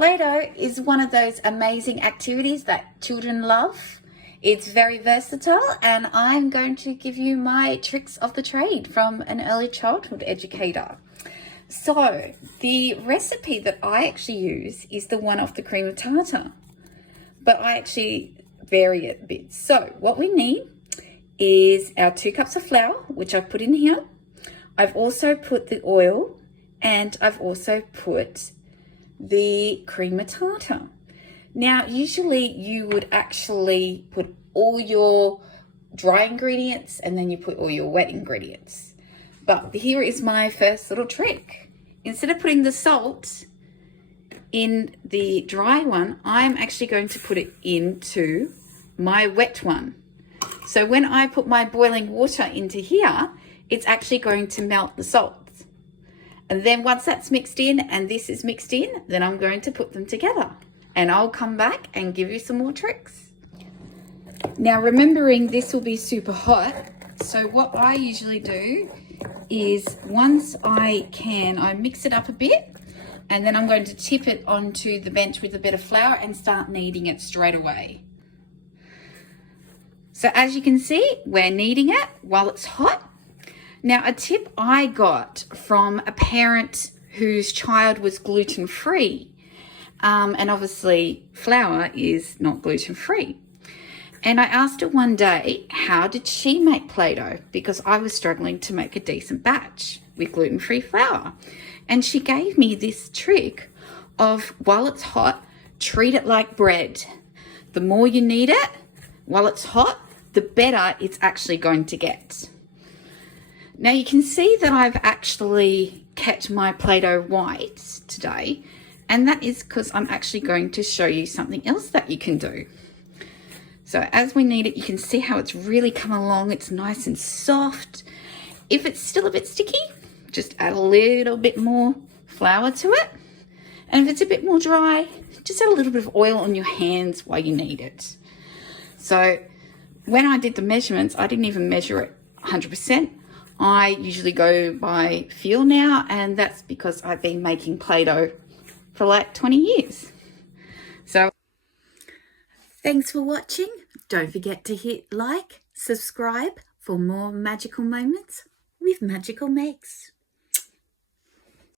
Play-Doh is one of those amazing activities that children love. It's very versatile, and I'm going to give you my tricks of the trade from an early childhood educator. So the recipe that I actually use is the one of the cream of tartar, but I actually vary it a bit. So what we need is our 2 cups of flour, which I've put in here. I've also put the oil, and I've also put the cream of tartar. Now, usually you would actually put all your dry ingredients and then you put all your wet ingredients. But here is my first little trick. Instead of putting the salt in the dry one, I'm actually going to put it into my wet one. So when I put my boiling water into here, it's actually going to melt the salt. And then once that's mixed in and this is mixed in, then I'm going to put them together. And I'll come back and give you some more tricks. Now, remembering this will be super hot, so what I usually do is once I mix it up a bit, and then I'm going to tip it onto the bench with a bit of flour and start kneading it straight away. So as you can see, we're kneading it while it's hot. Now, a tip I got from a parent whose child was gluten-free, and obviously flour is not gluten-free. And I asked her one day, how did she make Play-Doh? Because I was struggling to make a decent batch with gluten-free flour. And she gave me this trick of, while it's hot, treat it like bread. The more you knead it while it's hot, the better it's actually going to get. Now you can see that I've actually kept my Play-Doh white today, and that is because I'm actually going to show you something else that you can do. So as we knead it, you can see how it's really come along. It's nice and soft. If it's still a bit sticky, just add a little bit more flour to it. And if it's a bit more dry, just add a little bit of oil on your hands while you knead it. So when I did the measurements, I didn't even measure it 100%. I usually go by feel now, and that's because I've been making Play-Doh for like 20 years. So thanks for watching. Don't forget to hit like, subscribe for more magical moments with Magical Megs.